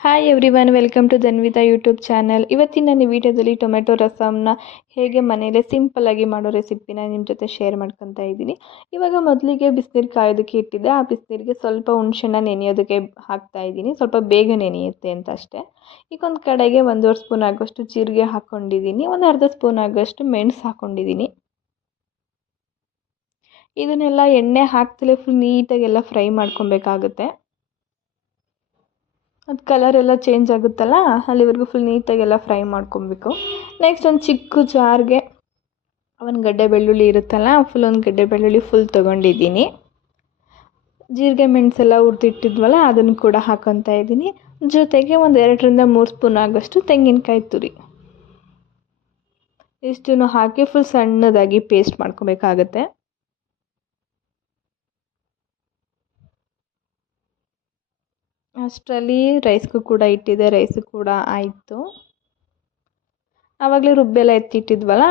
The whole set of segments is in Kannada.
Hi everyone, welcome to Dhanvita YouTube channel. ಇವತ್ತಿನ ನನ್ನ ವಿಡಿಯೋದಲ್ಲಿ ಟೊಮೆಟೊ ರಸಮ್ನ ಹೇಗೆ ಮನೆಯಲ್ಲೇ ಸಿಂಪಲ್ಲಾಗಿ ಮಾಡೋ ರೆಸಿಪಿನ ನಿಮ್ಮ ಜೊತೆ ಶೇರ್ ಮಾಡ್ಕೊತಾ ಇದ್ದೀನಿ. ಇವಾಗ ಮೊದಲಿಗೆ ಬಿಸಿನೀರು ಕಾಯೋದಕ್ಕೆ ಇಟ್ಟಿದ್ದೆ. ಆ ಬಿಸಿನೀರಿಗೆ ಸ್ವಲ್ಪ ಹುಣಸೆಹಣ್ಣ ನೆನೆಯೋದಕ್ಕೆ ಹಾಕ್ತಾ ಇದ್ದೀನಿ, ಸ್ವಲ್ಪ ಬೇಗ ನೆನೆಯುತ್ತೆ ಅಂತ ಅಷ್ಟೇ. ಈಗ ಒಂದು ಕಡೆಗೆ 1.5 ಸ್ಪೂನ್ ಆಗೋಷ್ಟು ಜೀರಿಗೆ ಹಾಕ್ಕೊಂಡಿದ್ದೀನಿ, ಒಂದು ಅರ್ಧ ಸ್ಪೂನ್ ಆಗೋಷ್ಟು ಮೆಣಸು ಹಾಕ್ಕೊಂಡಿದ್ದೀನಿ. ಇದನ್ನೆಲ್ಲ ಎಣ್ಣೆ ಹಾಕ್ತಲೇ ಫುಲ್ ನೀಟಾಗೆಲ್ಲ ಫ್ರೈ ಮಾಡ್ಕೊಬೇಕಾಗುತ್ತೆ. ಅದು ಕಲರ್ ಎಲ್ಲ ಚೇಂಜ್ ಆಗುತ್ತಲ್ಲ, ಅಲ್ಲಿವರೆಗೂ ಫುಲ್ ನೀಟಾಗೆಲ್ಲ ಫ್ರೈ ಮಾಡ್ಕೊಬೇಕು. ನೆಕ್ಸ್ಟ್ ಒಂದು ಚಿಕ್ಕ ಜಾರ್ಗೆ ಒಂದು ಗಡ್ಡೆ ಬೆಳ್ಳುಳ್ಳಿ ಇರುತ್ತಲ್ಲ, ಒಂದು ಗಡ್ಡೆ ಬೆಳ್ಳುಳ್ಳಿ ಫುಲ್ ತೊಗೊಂಡಿದ್ದೀನಿ. ಜೀರಿಗೆ ಮೆಣಸೆಲ್ಲ ಹುರಿದಿಟ್ಟಿದ್ವಲ್ಲ, ಅದನ್ನು ಕೂಡ ಹಾಕ್ಕೊತಾ ಇದ್ದೀನಿ. ಜೊತೆಗೆ ಒಂದು 2-3 ಸ್ಪೂನ್ ಆಗೋಷ್ಟು ತೆಂಗಿನಕಾಯಿ ತುರಿ, ಇಷ್ಟನ್ನು ಹಾಕಿ ಫುಲ್ ಸಣ್ಣದಾಗಿ ಪೇಸ್ಟ್ ಮಾಡ್ಕೊಬೇಕಾಗತ್ತೆ. ಅಷ್ಟರಲ್ಲಿ ರೈಸ್ಗೂ ಕೂಡ ಇಟ್ಟಿದೆ, ರೈಸು ಕೂಡ ಆಯಿತು. ಆವಾಗಲೇ ರುಬ್ಬೆಲ್ಲ ಎತ್ತಿಟ್ಟಿದ್ವಲ್ಲ,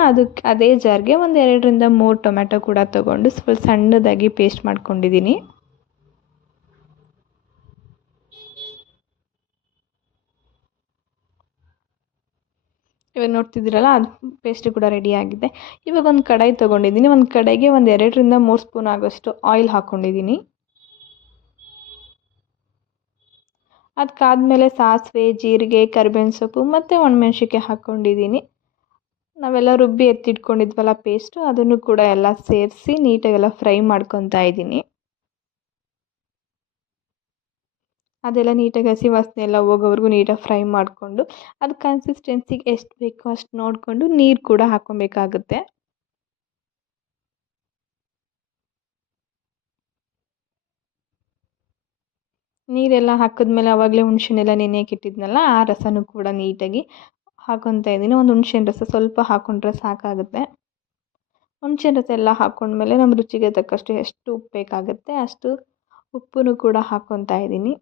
ಅದೇ ಜಾರ್ಗೆ ಒಂದು 2-3 ಟೊಮೆಟೊ ಕೂಡ ತೊಗೊಂಡು ಸ್ವಲ್ಪ ಸಣ್ಣದಾಗಿ ಪೇಸ್ಟ್ ಮಾಡ್ಕೊಂಡಿದ್ದೀನಿ. ಇವಾಗ ನೋಡ್ತಿದ್ದೀರಲ್ಲ, ಅದು ಪೇಸ್ಟ್ ಕೂಡ ರೆಡಿ ಆಗಿದೆ. ಇವಾಗ ಒಂದು ಕಡಾಯಿ ತೊಗೊಂಡಿದ್ದೀನಿ. ಒಂದು ಕಡೆಗೆ ಒಂದು 2-3 ಸ್ಪೂನ್ ಆಗೋಷ್ಟು ಆಯಿಲ್ ಹಾಕ್ಕೊಂಡಿದ್ದೀನಿ. ಅದಕ್ಕಾದ್ಮೇಲೆ ಸಾಸಿವೆ, ಜೀರಿಗೆ, ಕರಿಬೇವಿನ ಸೊಪ್ಪು ಮತ್ತು ಒಣಮೆಣ್ಸಿನ್ಕಾಯಿ ಹಾಕ್ಕೊಂಡಿದ್ದೀನಿ. ನಾವೆಲ್ಲ ರುಬ್ಬಿ ಎತ್ತಿಟ್ಕೊಂಡಿದ್ವಲ್ಲ ಪೇಸ್ಟು, ಅದನ್ನು ಕೂಡ ಎಲ್ಲ ಸೇರಿಸಿ ನೀಟಾಗೆಲ್ಲ ಫ್ರೈ ಮಾಡ್ಕೊತಾ ಇದ್ದೀನಿ. ಅದೆಲ್ಲ ನೀಟಾಗಿ ಹಸಿ ವಾಸನೆ ಎಲ್ಲ ಹೋಗೋವರೆಗೂ ನೀಟಾಗಿ ಫ್ರೈ ಮಾಡಿಕೊಂಡು, ಅದು ಕನ್ಸಿಸ್ಟೆನ್ಸಿಗೆ ಎಷ್ಟು ಬೇಕೋ ಅಷ್ಟು ನೋಡಿಕೊಂಡು ನೀರು ಕೂಡ ಹಾಕ್ಕೊಬೇಕಾಗುತ್ತೆ. ನೀರೆಲ್ಲ ಹಾಕಿದ್ಮೇಲೆ ಆವಾಗಲೇ ಹುಣ್ಸೆಹಣ್ಣೆಲ್ಲ ನೆನೆಯಕ್ಕೆ ಇಟ್ಟಿದ್ನಲ್ಲ, ಆ ರಸನೂ ಕೂಡ ನೀಟಾಗಿ ಹಾಕ್ಕೊತಾ ಇದ್ದೀನಿ. ಒಂದು ಹುಣ್ಸೆಹಣ್ಣು ರಸ ಸ್ವಲ್ಪ ಹಾಕ್ಕೊಂಡ್ರೆ ಸಾಕಾಗುತ್ತೆ. ಹುಣ್ಸೆಹಣ್ಣು ರಸ ಎಲ್ಲ ಹಾಕ್ಕೊಂಡ್ಮೇಲೆ ನಮ್ಮ ರುಚಿಗೆ ತಕ್ಕಷ್ಟು ಎಷ್ಟು ಉಪ್ಪು ಬೇಕಾಗುತ್ತೆ ಅಷ್ಟು ಉಪ್ಪನ್ನು ಕೂಡ ಹಾಕ್ಕೊತಾ ಇದ್ದೀನಿ.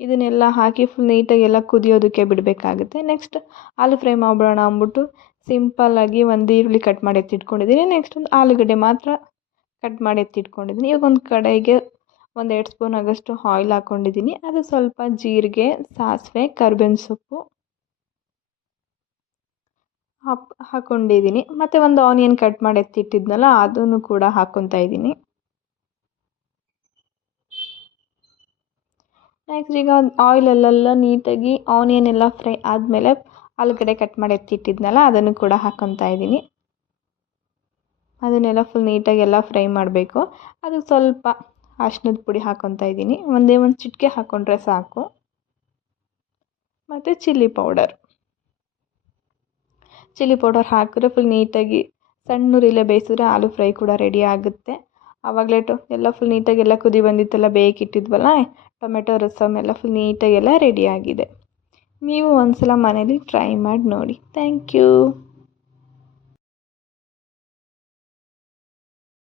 ಇದನ್ನೆಲ್ಲ ಹಾಕಿ ಫುಲ್ ನೀಟಾಗೆಲ್ಲ ಕುದಿಯೋದಕ್ಕೆ ಬಿಡಬೇಕಾಗುತ್ತೆ. ನೆಕ್ಸ್ಟ್ ಆಲೂ ಫ್ರೈ ಮಾಡೋಣ ಅಂದ್ಬಿಟ್ಟು ಸಿಂಪಲ್ಲಾಗಿ ಒಂದು ಈರುಳ್ಳಿ ಕಟ್ ಮಾಡಿ ಎತ್ತಿಟ್ಕೊಂಡಿದ್ದೀನಿ. ನೆಕ್ಸ್ಟ್ ಒಂದು ಆಲೂಗಡ್ಡೆ ಮಾತ್ರ ಕಟ್ ಮಾಡಿ ಎತ್ತಿಟ್ಕೊಂಡಿದ್ದೀನಿ. ಇವಾಗ ಒಂದು ಕಡೆಗೆ 1-2 ಸ್ಪೂನ್ ಆಗೋಷ್ಟು ಆಯಿಲ್ ಹಾಕ್ಕೊಂಡಿದ್ದೀನಿ. ಅದು ಸ್ವಲ್ಪ ಜೀರಿಗೆ, ಸಾಸಿವೆ, ಕರಿಬೇವಿನ ಸೊಪ್ಪು ಹಾಕ್ಕೊಂಡಿದ್ದೀನಿ. ಮತ್ತು ಒಂದು ಆನಿಯನ್ ಕಟ್ ಮಾಡಿ ಎತ್ತಿಟ್ಟಿದ್ನಲ್ಲ, ಅದನ್ನು ಕೂಡ ಹಾಕ್ಕೊತಾ ಇದ್ದೀನಿ. ನೆಕ್ಸ್ಟ್ ಈಗ ಆಯಿಲಲ್ಲೆಲ್ಲ ನೀಟಾಗಿ ಆನಿಯನ್ ಎಲ್ಲ ಫ್ರೈ ಆದಮೇಲೆ ಆಲೂಗಡ್ಡೆ ಕಟ್ ಮಾಡಿ ಎತ್ತಿಟ್ಟಿದ್ನಲ್ಲ, ಅದನ್ನು ಕೂಡ ಹಾಕ್ಕೊತಾ ಇದ್ದೀನಿ. ಅದನ್ನೆಲ್ಲ ಫುಲ್ ನೀಟಾಗೆಲ್ಲ ಫ್ರೈ ಮಾಡಬೇಕು. ಅದು ಸ್ವಲ್ಪ ಅರಿಶಿನದ ಪುಡಿ ಹಾಕ್ಕೊತಾ ಇದ್ದೀನಿ. ಒಂದು ಚಿಟಿಕೆ ಹಾಕ್ಕೊಂಡ್ರೆ ಸಾಕು. ಮತ್ತು ಚಿಲ್ಲಿ ಪೌಡರ್ ಹಾಕಿದ್ರೆ ಫುಲ್ ನೀಟಾಗಿ ಸಣ್ಣ ಉರಿಲೇ ಬೇಯಿಸಿದ್ರೆ ಆಲೂ ಫ್ರೈ ಕೂಡ ರೆಡಿ ಆಗುತ್ತೆ. ಆವಾಗಲೇ ಎಲ್ಲ ಫುಲ್ ನೀಟಾಗೆಲ್ಲ ಕುದಿ ಬಂದಿತ್ತೆಲ್ಲ ಬೇಯಕ್ಕಿಟ್ಟಿದ್ವಲ್ಲ ಟೊಮೆಟೊ ರಸಮ್ ಎಲ್ಲ ಫುಲ್ ನೀಟಾಗೆಲ್ಲ ರೆಡಿಯಾಗಿದೆ. ನೀವು ಒಂದ್ಸಲ ಮನೇಲಿ ಟ್ರೈ ಮಾಡಿ ನೋಡಿ. Thank you.